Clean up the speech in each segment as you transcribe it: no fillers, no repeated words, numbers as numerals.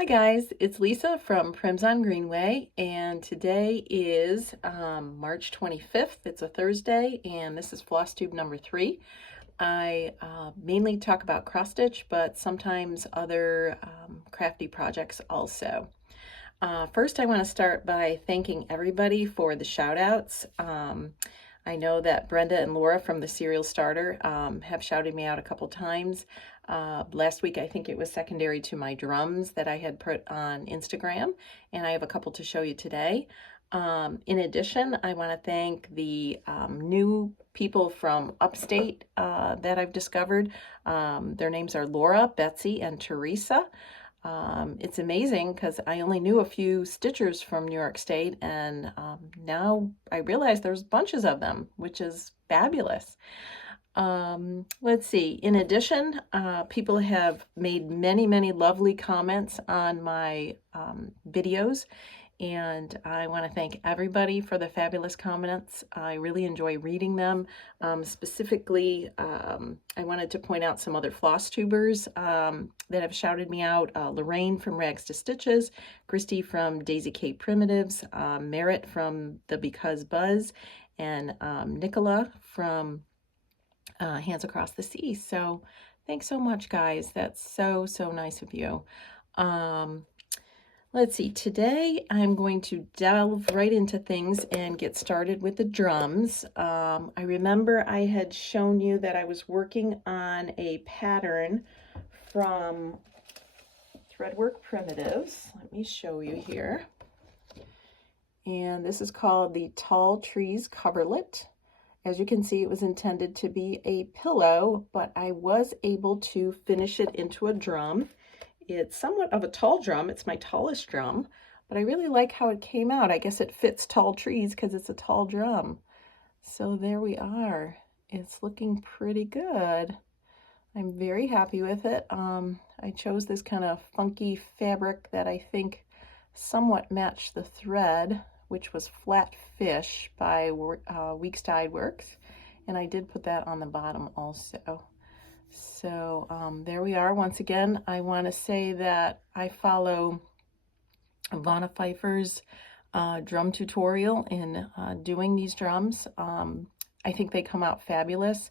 Hi guys, it's Lisa from Prims on Greenway, and today is March 25th. It's a Thursday, and this is Flosstube number 3. I mainly talk about cross stitch, but sometimes other crafty projects also. First, I want to start by thanking everybody for the shout outs. I know that Brenda and Laura from the Serial Starter have shouted me out a couple times. Last week, I think it was secondary to my drums that I had put on Instagram, and I have a couple to show you today. In addition, I want to thank the new people from upstate that I've discovered. Their names are Laura, Betsy, and Teresa. It's amazing because I only knew a few stitchers from New York State, and now I realize there's bunches of them, which is fabulous. Let's see. In addition, people have made many lovely comments on my videos, and I want to thank everybody for the fabulous comments. I really enjoy reading them. Specifically, I wanted to point out some other floss tubers that have shouted me out. Lorraine from Rags to Stitches, Christy from Daisy Kate Primitives, Merritt from the Because Buzz, and Nicola from Hands Across the Sea. So thanks so much, guys. That's so nice of you. Let's see, today I'm going to delve right into things and get started with the drums. I remember I had shown you that I was working on a pattern from Threadwork Primitives. Let me show you here. And this is called the Tall Trees Coverlet. As you can see, it was intended to be a pillow, but I was able to finish it into a drum. It's somewhat of a tall drum. It's my tallest drum, but I really like how it came out. I guess it fits tall trees because it's a tall drum. So there we are. It's looking pretty good. I'm very happy with it. I chose this kind of funky fabric that I think somewhat matched the thread, which was Flat Fish by Weeks Dyed Works, and I did put that on the bottom also. So there we are. Once again, I want to say that I follow Vanna Pfeiffer's drum tutorial in doing these drums. I think they come out fabulous.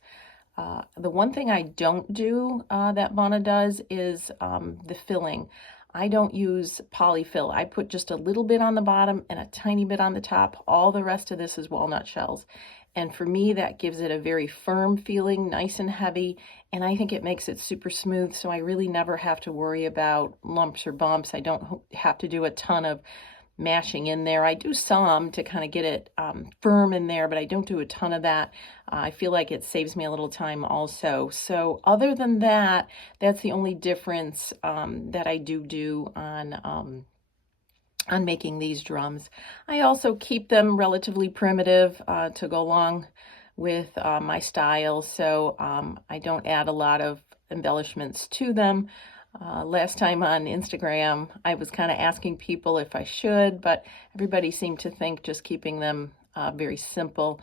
The one thing I don't do that Vanna does is the filling. I don't use polyfill. I put just a little bit on the bottom and a tiny bit on the top. All the rest of this is walnut shells. And for me, that gives it a very firm feeling, nice and heavy, and I think it makes it super smooth, so I really never have to worry about lumps or bumps. I don't have to do a ton of mashing in there. I do some to kind of get it firm in there, but I don't do a ton of that. I feel like it saves me a little time also. So other than that, that's the only difference that I do on making these drums. I also keep them relatively primitive to go along with my style, so I don't add a lot of embellishments to them. Last time on Instagram, I was kind of asking people if I should, but everybody seemed to think just keeping them very simple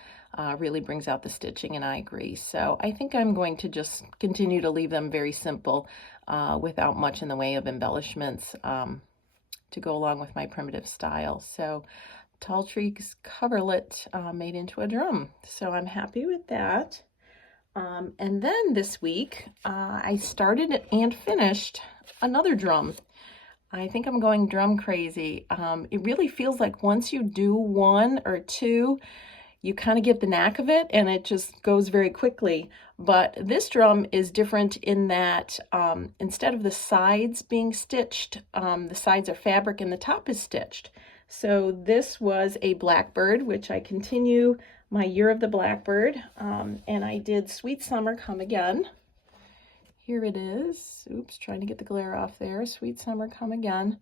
really brings out the stitching, and I agree. So I think I'm going to just continue to leave them very simple without much in the way of embellishments to go along with my primitive style. So Tall Trees Coverlet made into a drum. So I'm happy with that. And then this week, I started and finished another drum. I think I'm going drum crazy. It really feels like once you do one or two, you kind of get the knack of it and it just goes very quickly. But this drum is different in that instead of the sides being stitched, the sides are fabric and the top is stitched. So this was a blackbird, which I continue my year of the blackbird, and I did Sweet Summer Come Again. Here it is. Oops, trying to get the glare off there. Sweet Summer Come Again.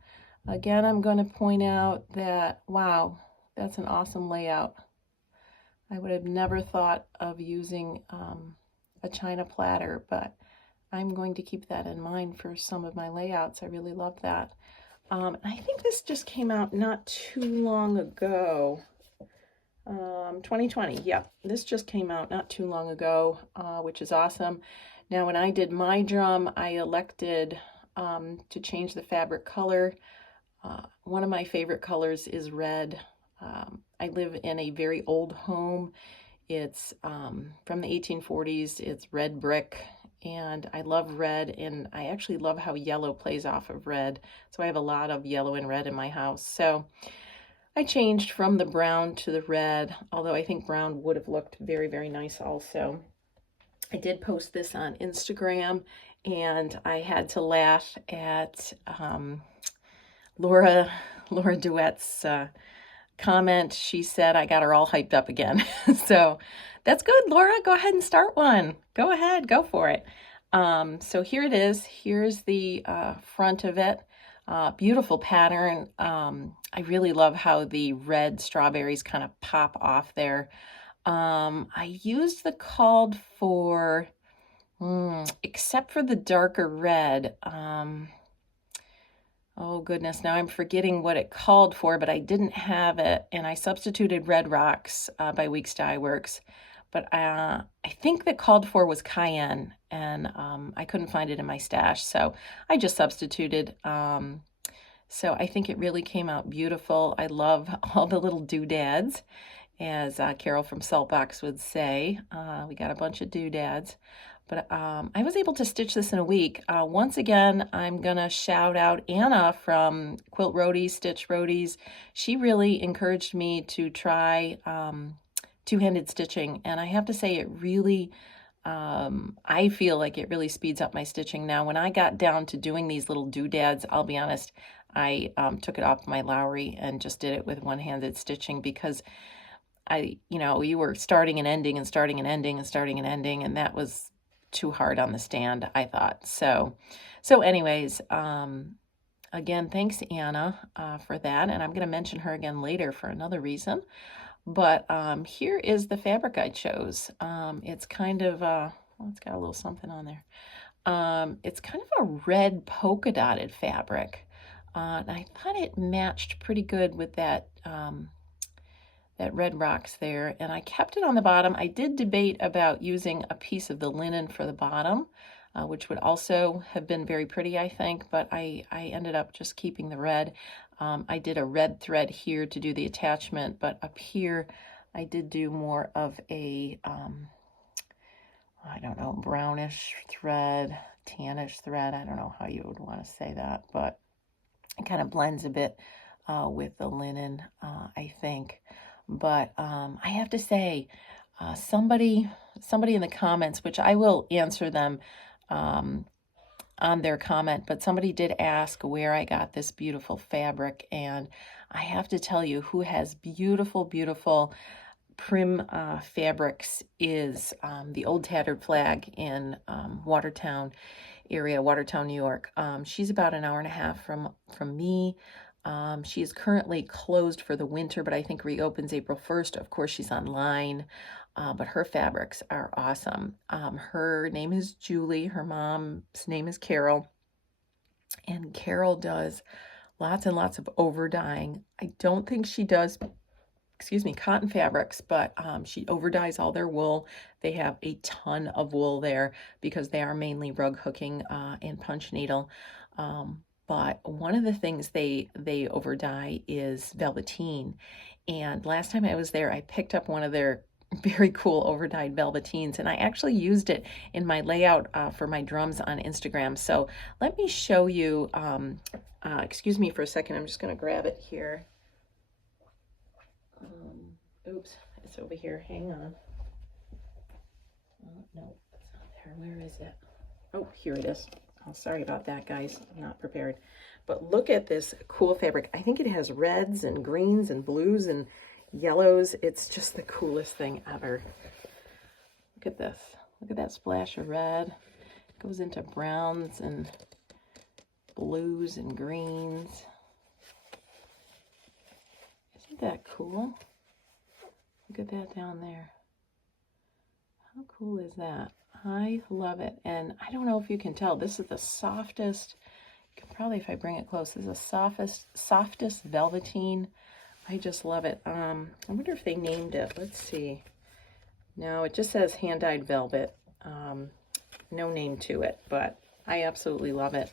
Again, I'm going to point out that, wow, that's an awesome layout. I would have never thought of using a china platter, but I'm going to keep that in mind for some of my layouts. I really love that. I think this just came out not too long ago. 2020, yeah, this just came out not too long ago, which is awesome. Now, when I did my drum, I elected to change the fabric color. One of my favorite colors is red. I live in a very old home. It's from the 1840s. It's red brick, and I love red, and I actually love how yellow plays off of red. So I have a lot of yellow and red in my house. So I changed from the brown to the red, although I think brown would have looked very, very nice also. I did post this on Instagram, and I had to laugh at Laura Duet's comment. She said I got her all hyped up again. So that's good, Laura. Go ahead and start one. Go ahead, go for it. So here it is. Here's the front of it. Beautiful pattern. I really love how the red strawberries kind of pop off there. I used the called for, except for the darker red. Oh goodness, now I'm forgetting what it called for, but I didn't have it, and I substituted Red Rocks by Weeks Dye Works. But I think the called for was Cayenne, and I couldn't find it in my stash, so I just substituted. So I think it really came out beautiful. I love all the little doodads, as Carol from Saltbox would say. We got a bunch of doodads. But I was able to stitch this in a week. Once again, I'm going to shout out Anna from Quilt Roadies, Stitch Roadies. She really encouraged me to try two-handed stitching. And I have to say it really, I feel like it really speeds up my stitching. Now, when I got down to doing these little doodads, I'll be honest, I took it off my Lowry and just did it with one-handed stitching because you were starting and ending and starting and ending and starting and ending, and that was too hard on the stand, I thought. So anyways, again, thanks Anna for that, and I'm going to mention her again later for another reason. But here is the fabric I chose. It's kind of it's got a little something on there. It's kind of a red polka dotted fabric, and I thought it matched pretty good with that that Red Rocks there, and I kept it on the bottom. I did debate about using a piece of the linen for the bottom, which would also have been very pretty, I think, but I ended up just keeping the red. I did a red thread here to do the attachment, but up here I did do more of a, I don't know, brownish thread, tannish thread. I don't know how you would want to say that, but it kind of blends a bit with the linen, I think. But I have to say, somebody in the comments, which I will answer them on their comment, but somebody did ask where I got this beautiful fabric, and I have to tell you, who has beautiful, beautiful Prim Fabrics is the Old Tattered Flag in Watertown area, Watertown, New York. She's about an hour and a half from me. She is currently closed for the winter, but I think reopens April 1st. Of course, she's online, but her fabrics are awesome. Her name is Julie. Her mom's name is Carol. And Carol does lots and lots of over dyeing. I don't think she does, cotton fabrics, but she over dyes all their wool. They have a ton of wool there because they are mainly rug hooking and punch needle. But one of the things they over dye is velveteen. And last time I was there, I picked up one of their very cool over dyed velveteens, and I actually used it in my layout for my drums on Instagram. So let me show you, excuse me for a second, I'm just going to grab it here. Oops, it's over here, hang on. Oh, no, it's not there. Where is it? Oh, here it is. Oh, sorry about that, guys. I'm not prepared. But look at this cool fabric. I think it has reds and greens and blues and yellows. It's just the coolest thing ever. Look at this. Look at that splash of red. It goes into browns and blues and greens. Isn't that cool? Look at that down there. How cool is that? I love it. And I don't know if you can tell, this is the softest, you can probably, if I bring it close, this is the softest velveteen. I just love it. I wonder if they named it. Let's see. No, it just says hand-dyed velvet. No name to it, but I absolutely love it.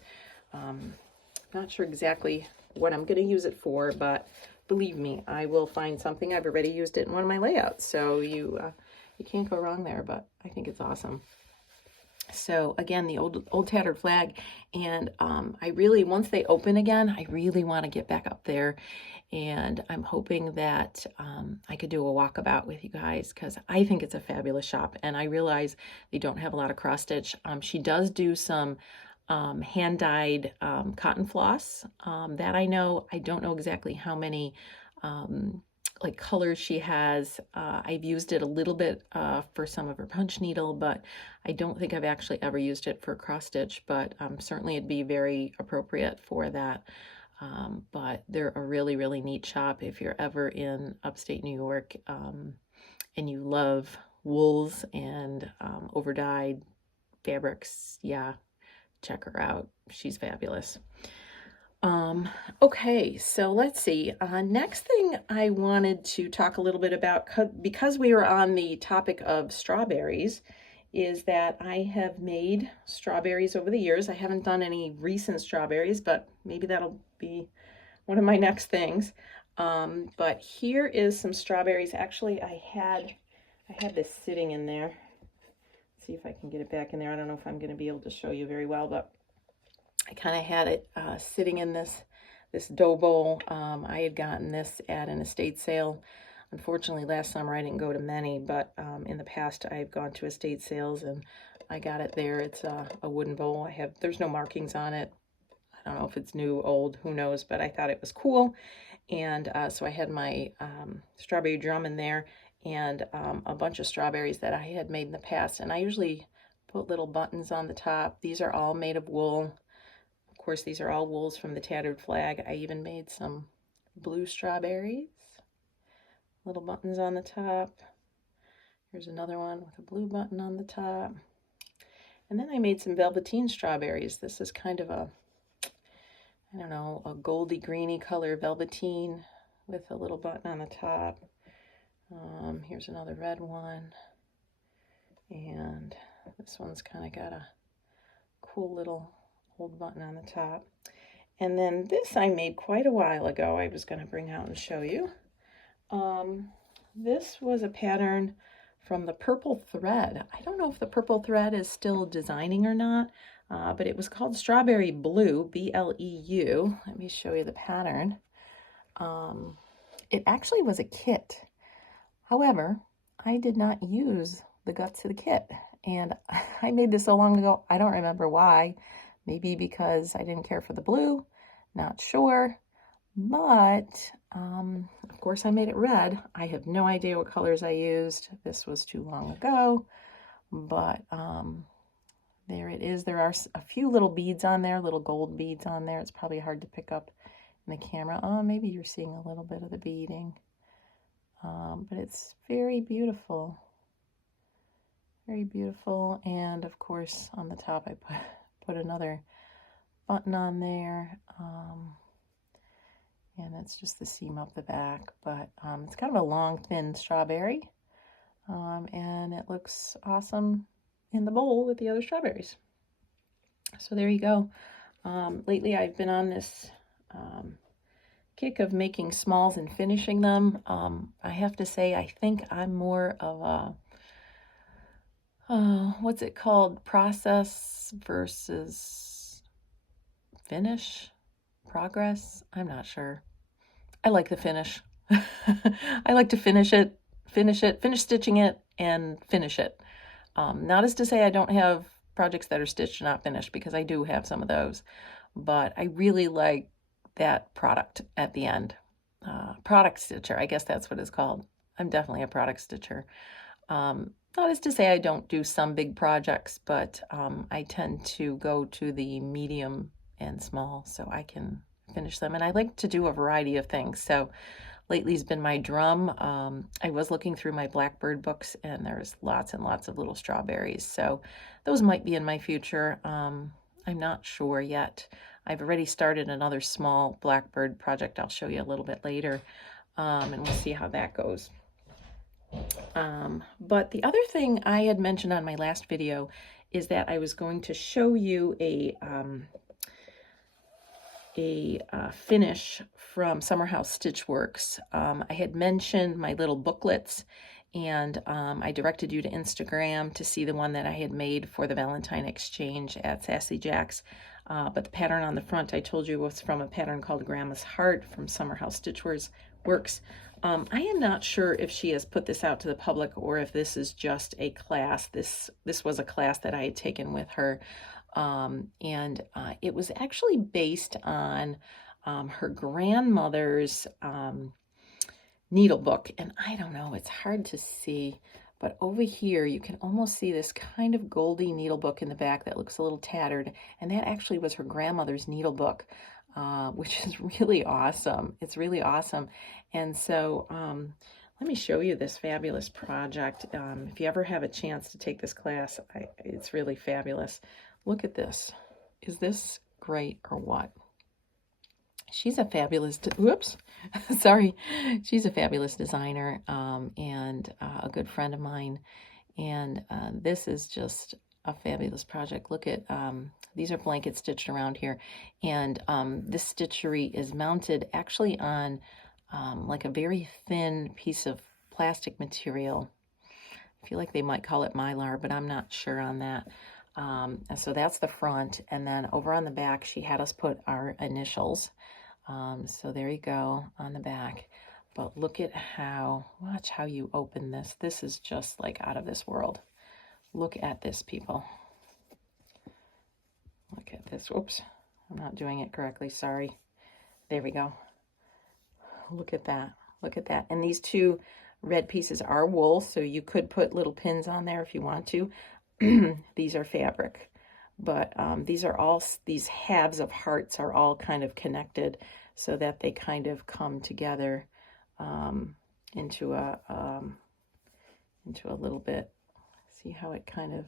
Not sure exactly what I'm going to use it for, but believe me, I will find something. I've already used it in one of my layouts, so you can't go wrong there, but I think it's awesome. So again, the old tattered flag, and I really, once they open again, I really want to get back up there, and I'm hoping that I could do a walkabout with you guys, because I think it's a fabulous shop, and I realize they don't have a lot of cross stitch. She does do some hand-dyed cotton floss that I know. I don't know exactly how many like colors she has. I've used it a little bit for some of her punch needle, but I don't think I've actually ever used it for cross stitch, but certainly it'd be very appropriate for that. But they're a really, really neat shop if you're ever in upstate New York and you love wools and over-dyed fabrics. Yeah, check her out. She's fabulous. Okay, so let's see. Next thing I wanted to talk a little bit about, because we were on the topic of strawberries, is that I have made strawberries over the years. I haven't done any recent strawberries, but maybe that'll be one of my next things. But here is some strawberries. Actually, I had this sitting in there. Let's see if I can get it back in there. I don't know if I'm going to be able to show you very well, but I kind of had it sitting in this dough bowl. I had gotten this at an estate sale. Unfortunately, last summer I didn't go to many, but in the past I've gone to estate sales and I got it there. It's a wooden bowl. There's no markings on it. I don't know if it's new, old, who knows, but I thought it was cool. And so I had my strawberry drum in there and a bunch of strawberries that I had made in the past. And I usually put little buttons on the top. These are all made of wool. Of course, these are all wools from the tattered flag. I even made some blue strawberries. Little buttons on the top. Here's another one with a blue button on the top. And then I made some velveteen strawberries. This is kind of a, I don't know, a goldy greeny color velveteen with a little button on the top. Here's another red one. And this one's kind of got a cool little old button on the top. And then this I made quite a while ago. I was going to bring out and show you. This was a pattern from the Purple Thread. I don't know if the Purple Thread is still designing or not, but it was called Strawberry Blue, B-L-E-U. Let me show you the pattern. It actually was a kit. However, I did not use the guts of the kit, and I made this so long ago, I don't remember why. Maybe because I didn't care for the blue, not sure. But, of course, I made it red. I have no idea what colors I used. This was too long ago. But there it is. There are a few little beads on there, little gold beads on there. It's probably hard to pick up in the camera. Oh, maybe you're seeing a little bit of the beading. But it's very beautiful. Very beautiful. And, of course, on the top I put another button on there. And it's just the seam up the back, but it's kind of a long, thin strawberry, and it looks awesome in the bowl with the other strawberries. So there you go. Lately I've been on this kick of making smalls and finishing them. I have to say, I think I'm more of a, what's it called? Process versus finish? Progress? I'm not sure. I like the finish. I like to finish stitching it, and finish it. Not as to say I don't have projects that are stitched and not finished, because I do have some of those, but I really like that product at the end. Product stitcher, I guess that's what it's called. I'm definitely a product stitcher. Not as to say I don't do some big projects, but I tend to go to the medium and small so I can finish them. And I like to do a variety of things. So lately has been my drum. I was looking through my Blackbird books and there's lots and lots of little strawberries. So those might be in my future. I'm not sure yet. I've already started another small Blackbird project I'll show you a little bit later. And we'll see how that goes. But the other thing I had mentioned on my last video is that I was going to show you a a finish from Summer House Stitchworks. I had mentioned my little booklets, and I directed you to Instagram to see the one that I had made for the Valentine exchange at Sassy Jack's. But the pattern on the front I told you was from a pattern called Grandma's Heart from Summer House Stitchworks. I am not sure if she has put this out to the public or if this is just a class. This was a class that I had taken with her. It was actually based on her grandmother's needlebook. And I don't know, it's hard to see, but over here you can almost see this kind of goldy needlebook in the back that looks a little tattered. And that actually was her grandmother's needlebook, which is really awesome. It's really awesome. And so let me show you this fabulous project. If you ever have a chance to take this class, it's really fabulous. Look at this. Is this great or what? She's a fabulous, whoops, sorry. She's a fabulous designer and a good friend of mine. And this is just a fabulous project. Look at, these are blankets stitched around here. And this stitchery is mounted actually on like a very thin piece of plastic material. I feel like they might call it Mylar, but I'm not sure on that. And so that's the front, and then over on the back she had us put our initials, so there you go on the back. But look at watch how you open this. This is just like out of this world. Look at this, people. Look at this. Whoops, I'm not doing it correctly, sorry. There we go. Look at that. Look at that. And these two red pieces are wool, so you could put little pins on there if you want to. These are fabric, but these halves of hearts are all kind of connected so that they kind of come together into a little bit. See how it kind of,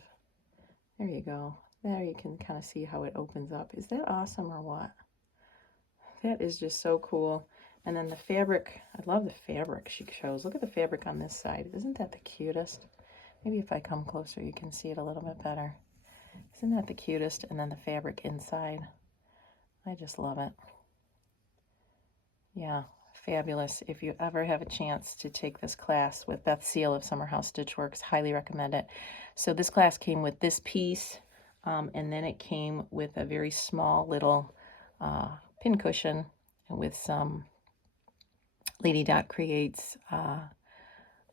there you go. There you can kind of see how it opens up. Is that awesome or what? That is just so cool. And then the fabric, I love the fabric she shows. Look at the fabric on this side. Isn't that the cutest? Maybe if I come closer, you can see it a little bit better. Isn't that the cutest? And then the fabric inside. I just love it. Yeah, fabulous. If you ever have a chance to take this class with Beth Seal of Summer House Stitchworks, highly recommend it. So this class came with this piece, and then it came with a very small little pin cushion with some Lady Dot Creates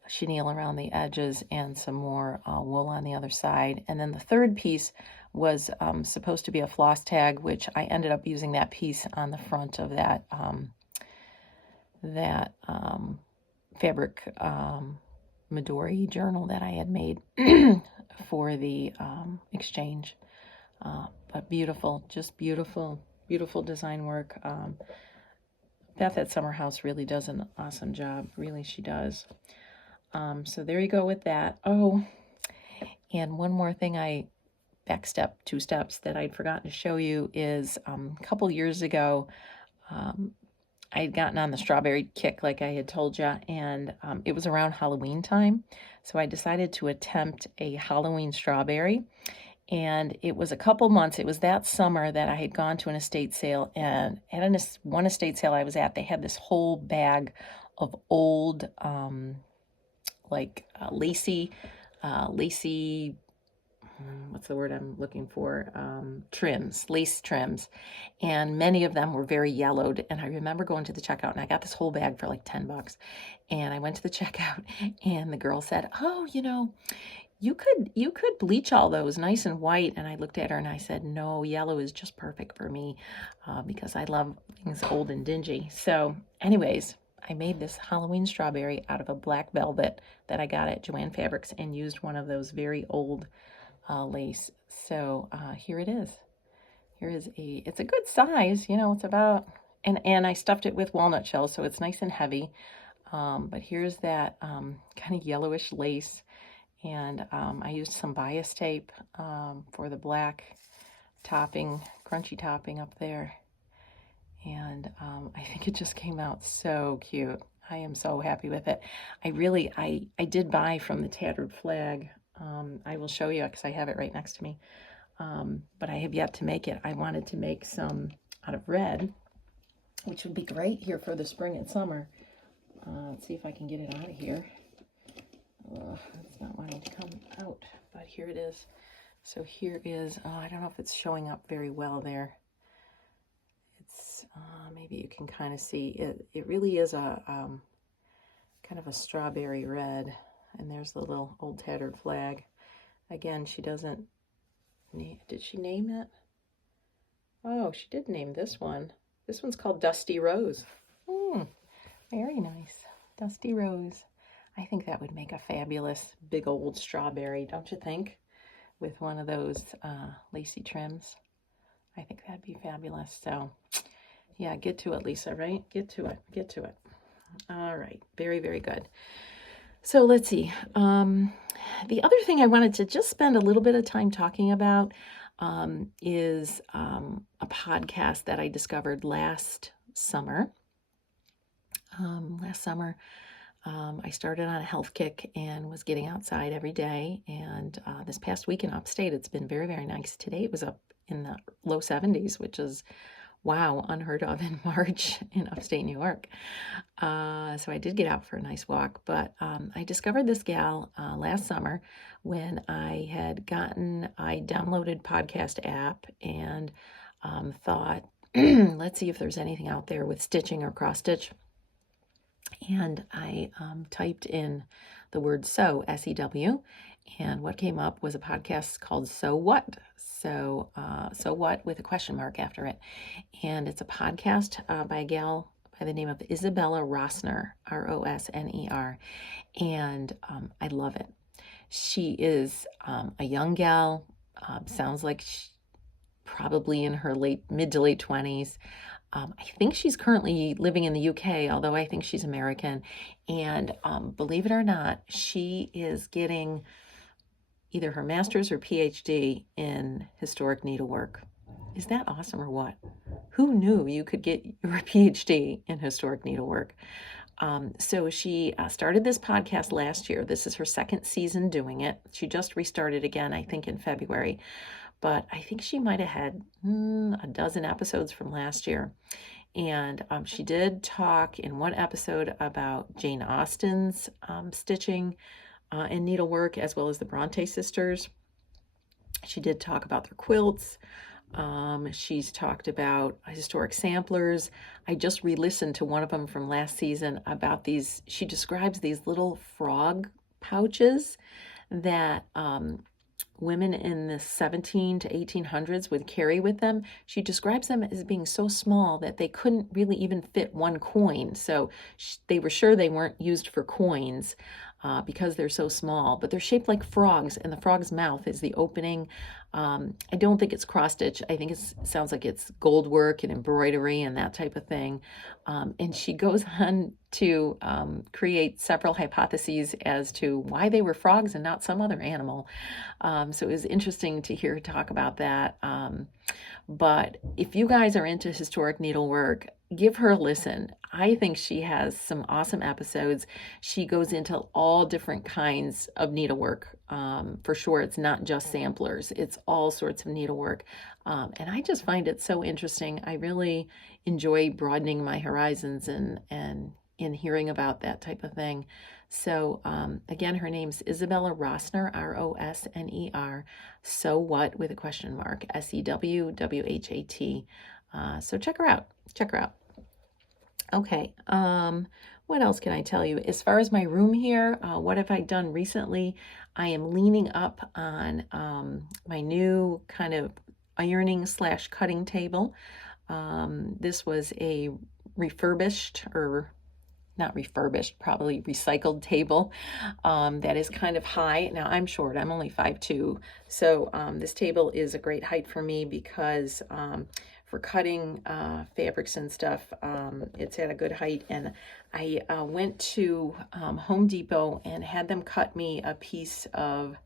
chenille around the edges and some more wool on the other side. And then the third piece was supposed to be a floss tag, which I ended up using that piece on the front of that fabric Midori journal that I had made for the exchange. But beautiful, just beautiful, beautiful design work. Beth at Summer House really does an awesome job. Really, she does. So there you go with that. Oh, and one more thing two steps that I'd forgotten to show you is a couple years ago, I had gotten on the strawberry kick like I had told you, and it was around Halloween time. So I decided to attempt a Halloween strawberry. And it was a couple months, it was that summer that I had gone to an estate sale, and at one estate sale I was at, they had this whole bag of old, lacy, what's the word I'm looking for? Lace trims. And many of them were very yellowed. And I remember going to the checkout, and I got this whole bag for like $10. And I went to the checkout, and the girl said, oh, you could bleach all those nice and white. And I looked at her and I said, no, yellow is just perfect for me because I love things old and dingy. So anyways, I made this Halloween strawberry out of a black velvet that I got at Joann Fabrics and used one of those very old lace. So here it is. It's a good size, it's about, and I stuffed it with walnut shells, so it's nice and heavy. But here's that kind of yellowish lace. And I used some bias tape for the black topping, crunchy topping up there. And I think it just came out so cute. I am so happy with it. I did buy from the Tattered Flag. I will show you because I have it right next to me. But I have yet to make it. I wanted to make some out of red. which would be great here for the spring and summer. Let's see if I can get it out of here. It's not wanting to come out, but here it is. So here is, I don't know if it's showing up very well there. It's, maybe you can kind of see it. It really is a kind of a strawberry red, and there's the little old tattered flag. Again, she doesn't, did she name it? Oh, she did name this one. This one's called Dusty Rose. Very nice. Dusty Rose. I think that would make a fabulous big old strawberry, don't you think? With one of those lacy trims. I think that'd be fabulous. So, yeah, get to it, Lisa, right? Get to it. Get to it. All right. Very, very good. So let's see. The other thing I wanted to just spend a little bit of time talking about is a podcast that I discovered last summer. I started on a health kick and was getting outside every day. And this past week in upstate, it's been very, very nice. Today it was up in the low 70s, which is, wow, unheard of in March in upstate New York. So I did get out for a nice walk. But I discovered this gal last summer when I downloaded podcast app and thought, let's see if there's anything out there with stitching or cross stitch. And I typed in the word sew, S-E-W, and what came up was a podcast called So What? So What with a question mark after it. And it's a podcast by a gal by the name of Isabella Rossner, R-O-S-N-E-R. And I love it. She is a young gal, sounds like probably in her mid to late 20s. I think she's currently living in the UK, although I think she's American. And believe it or not, she is getting either her master's or PhD in historic needlework. Is that awesome or what? Who knew you could get your PhD in historic needlework? So she started this podcast last year. This is her second season doing it. She just restarted again, I think, in February. But I think she might have had a dozen episodes from last year. And she did talk in one episode about Jane Austen's stitching and needlework, as well as the Bronte sisters. She did talk about their quilts. She's talked about historic samplers. I just re-listened to one of them from last season about these. She describes these little frog pouches that women in the 17 to 1800s would carry with them. She describes them as being so small that they couldn't really even fit one coin. So they were sure they weren't used for coins because they're so small, but they're shaped like frogs, and the frog's mouth is the opening. I don't think it's cross stitch. I think it sounds like it's gold work and embroidery and that type of thing. And she goes on to create several hypotheses as to why they were frogs and not some other animal. So it was interesting to hear her talk about that. But if you guys are into historic needlework, give her a listen. I think she has some awesome episodes. She goes into all different kinds of needlework. For sure, it's not just samplers. It's all sorts of needlework. And I just find it so interesting. I really enjoy broadening my horizons and in hearing about that type of thing. So again, her name's Isabella Rossner, R-O-S-N-E-R. So What with a question mark, S-E-W-W-H-A-T. So check her out. Check her out. Okay. What else can I tell you? As far as my room here, what have I done recently? I am leaning up on my new kind of ironing / cutting table. This was a refurbished, or not refurbished, probably recycled table that is kind of high. Now I'm short, I'm only 5'2", so this table is a great height for me because for cutting fabrics and stuff, it's at a good height. And I went to Home Depot and had them cut me a piece of,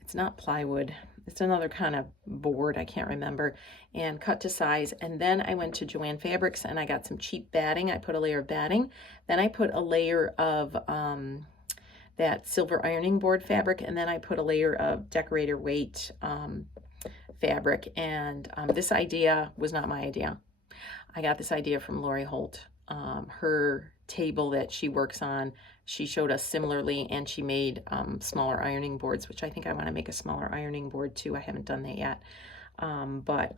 it's not plywood, it's another kind of board, I can't remember, and cut to size. And then I went to Joann Fabrics and I got some cheap batting. I put a layer of batting. Then I put a layer of that silver ironing board fabric, and then I put a layer of decorator weight fabric. And this idea was not my idea. I got this idea from Lori Holt. Her table that she works on, she showed us similarly, and she made smaller ironing boards, which I think I want to make a smaller ironing board too. I haven't done that yet. But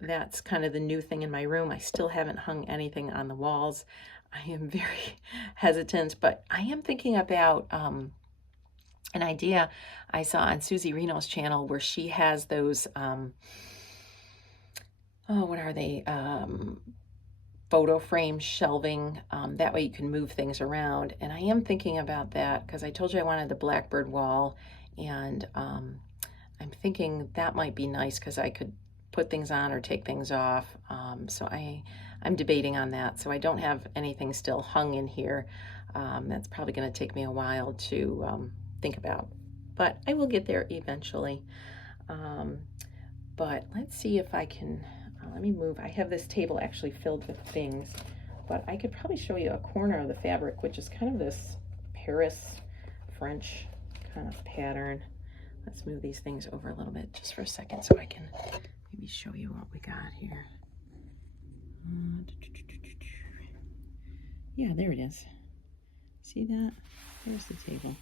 that's kind of the new thing in my room. I still haven't hung anything on the walls. I am very hesitant, but I am thinking about an idea I saw on Susie Reno's channel where she has those, what are they? Photo frame shelving. That way you can move things around. And I am thinking about that because I told you I wanted the blackbird wall, and I'm thinking that might be nice because I could put things on or take things off. So I'm debating on that. So I don't have anything still hung in here. That's probably going to take me a while to think about, but I will get there eventually. But let's see if I can, let me move. I have this table actually filled with things, but I could probably show you a corner of the fabric, which is kind of this Paris French kind of pattern. Let's move these things over a little bit just for a second so I can maybe show you what we got here. Yeah, there it is. See that? There's the table.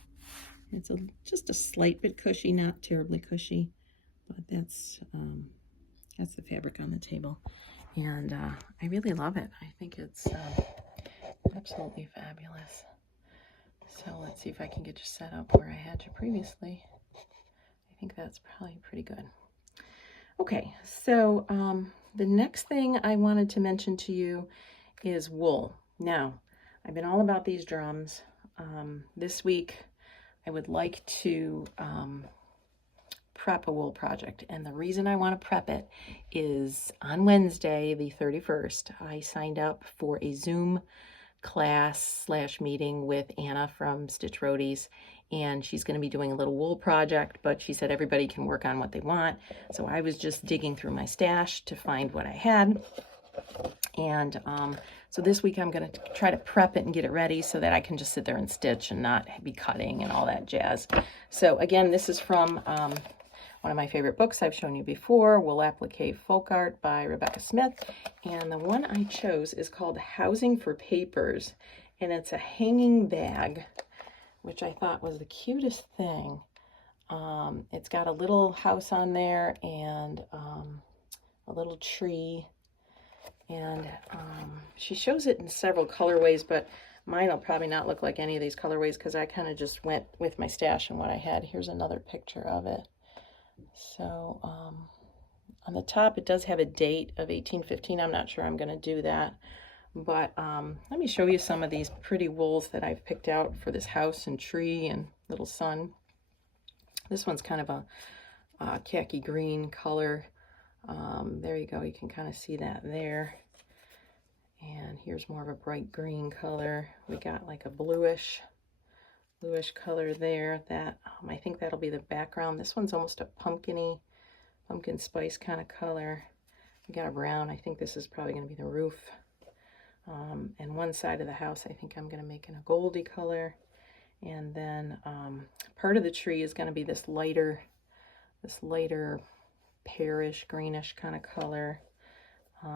It's just a slight bit cushy, not terribly cushy, but that's the fabric on the table, and I really love it. I think it's absolutely fabulous. So let's see if I can get you set up where I had you previously. I think that's probably pretty good. Okay, so the next thing I wanted to mention to you is wool. Now, I've been all about these drums. This week, I would like to prep a wool project, and the reason I want to prep it is on Wednesday, the 31st, I signed up for a Zoom class / meeting with Anna from Stitch Roadies, and she's going to be doing a little wool project, but she said everybody can work on what they want. So I was just digging through my stash to find what I had, and so this week I'm going to try to prep it and get it ready so that I can just sit there and stitch and not be cutting and all that jazz. So again, this is from one of my favorite books I've shown you before, Wool Applique Folk Art by Rebecca Smith. And the one I chose is called Housing for Papers. And it's a hanging bag, which I thought was the cutest thing. It's got a little house on there and a little tree. And she shows it in several colorways, but mine will probably not look like any of these colorways because I kind of just went with my stash and what I had. Here's another picture of it. So on the top, it does have a date of 1815. I'm not sure I'm going to do that. But let me show you some of these pretty wools that I've picked out for this house and tree and little sun. This one's kind of a khaki green color. There you go. You can kind of see that there. And here's more of a bright green color. We got like a bluish color there. That I think that'll be the background. This one's almost a pumpkin spice kind of color. We got a brown. I think this is probably going to be the roof. And one side of the house I think I'm going to make in a goldy color. And then part of the tree is going to be this lighter pearish greenish kind of color.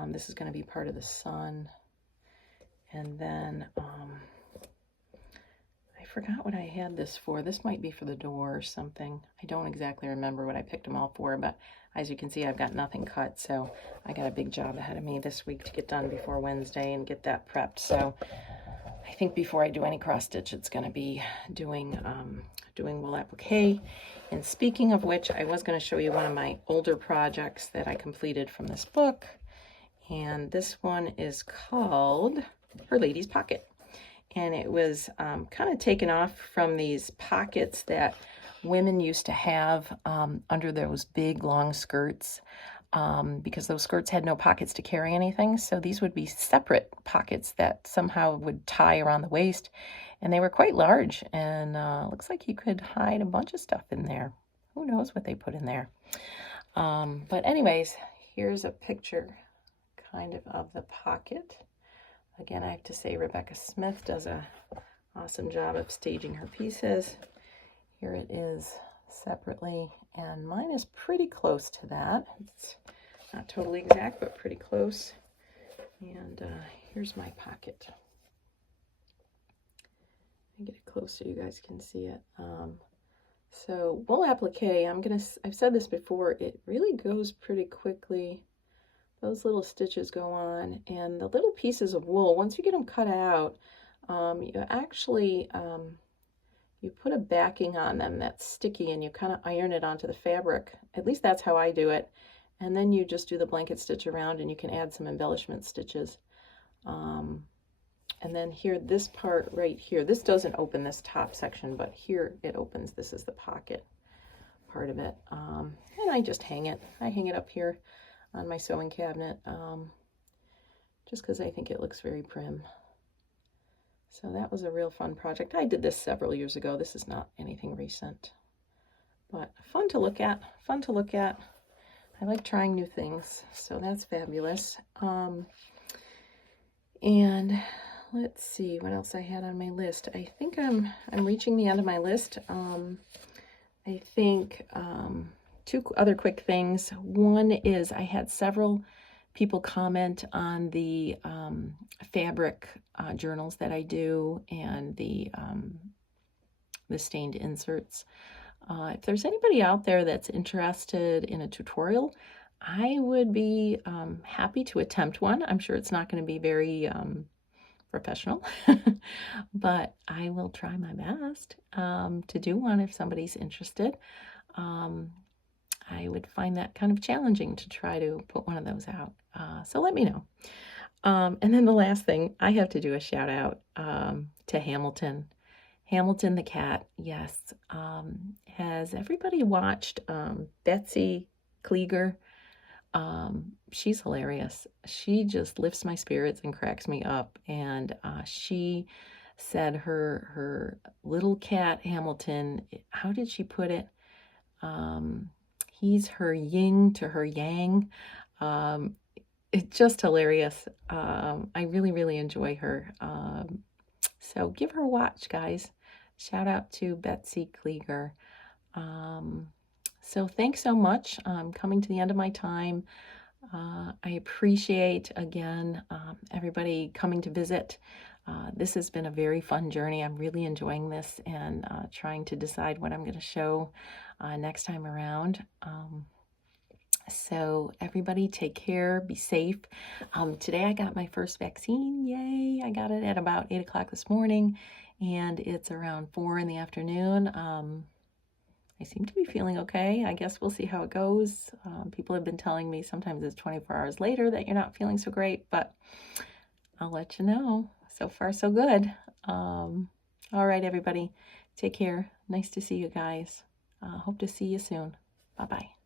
This is going to be part of the sun. And then I forgot what I had this for. This might be for the door or something. I don't exactly remember what I picked them all for, but as you can see, I've got nothing cut, so I got a big job ahead of me this week to get done before Wednesday and get that prepped. So I think before I do any cross stitch, it's going to be doing wool applique. And speaking of which, I was going to show you one of my older projects that I completed from this book, and this one is called Her Lady's Pocket. And it was kind of taken off from these pockets that women used to have under those big long skirts, because those skirts had no pockets to carry anything. So these would be separate pockets that somehow would tie around the waist, and they were quite large, and looks like you could hide a bunch of stuff in there. Who knows what they put in there. But anyways, here's a picture kind of the pocket. Again, I have to say Rebecca Smith does an awesome job of staging her pieces. Here it is separately, and mine is pretty close to that. It's not totally exact, but pretty close. And here's my pocket. Let me get it close so you guys can see it. So wool applique, I've said this before, it really goes pretty quickly. Those little stitches go on, and the little pieces of wool, once you get them cut out, you actually, you put a backing on them that's sticky, and you kind of iron it onto the fabric. At least that's how I do it. And then you just do the blanket stitch around, and you can add some embellishment stitches. And then here, this part right here, this doesn't open this top section, but here it opens. This is the pocket part of it. And I just hang it. I hang it up here on my sewing cabinet, just because I think it looks very prim. So that was a real fun project. I did this several years ago. This is not anything recent, but fun to look at, fun to look at. I like trying new things, so that's fabulous. And let's see what else I had on my list. I think I'm reaching the end of my list. I think two other quick things. One is I had several people comment on the fabric journals that I do, and the stained inserts. If there's anybody out there that's interested in a tutorial, I would be happy to attempt one. I'm sure it's not going to be very professional, but I will try my best to do one if somebody's interested. I would find that kind of challenging to try to put one of those out. So let me know. And then the last thing, I have to do a shout out to Hamilton. Hamilton the cat, yes. Has everybody watched Betsy Klieger? She's hilarious. She just lifts my spirits and cracks me up. And she said her little cat Hamilton, how did she put it? He's her yin to her yang. It's just hilarious. I really, really enjoy her. So give her a watch, guys. Shout out to Betsy Klieger. So thanks so much. I'm coming to the end of my time. I appreciate, again, everybody coming to visit. This has been a very fun journey. I'm really enjoying this, and trying to decide what I'm going to show next time around. So everybody take care, be safe. Today I got my first vaccine. Yay! I got it at about 8 o'clock this morning, and it's around 4 in the afternoon. I seem to be feeling okay. I guess we'll see how it goes. People have been telling me sometimes it's 24 hours later that you're not feeling so great, but I'll let you know. So far, so good. All right, everybody. Take care. Nice to see you guys. Hope to see you soon. Bye-bye.